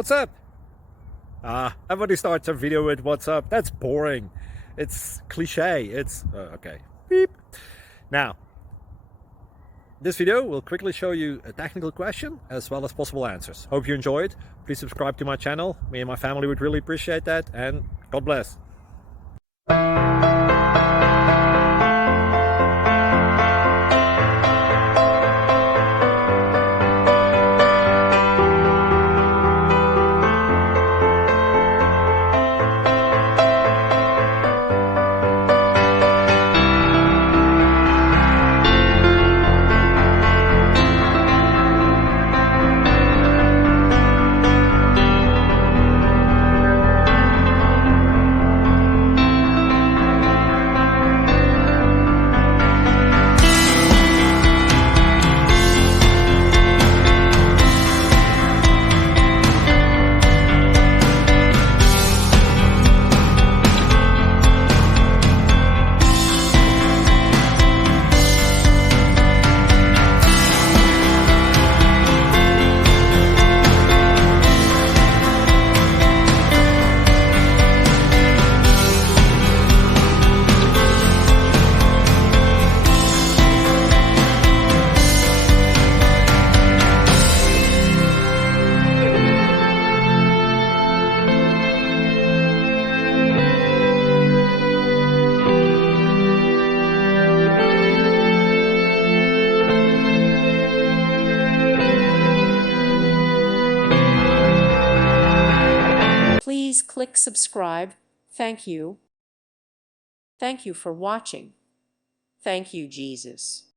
What's up? Everybody starts a video with what's up. That's boring. It's cliche. It's okay. Beep. Now, this video will quickly show you a technical question as well as possible answers. Hope you enjoy it. Please subscribe to my channel. Me and my family would really appreciate that, and God bless. Please click subscribe. Thank you. Thank you for watching. Thank you, Jesus.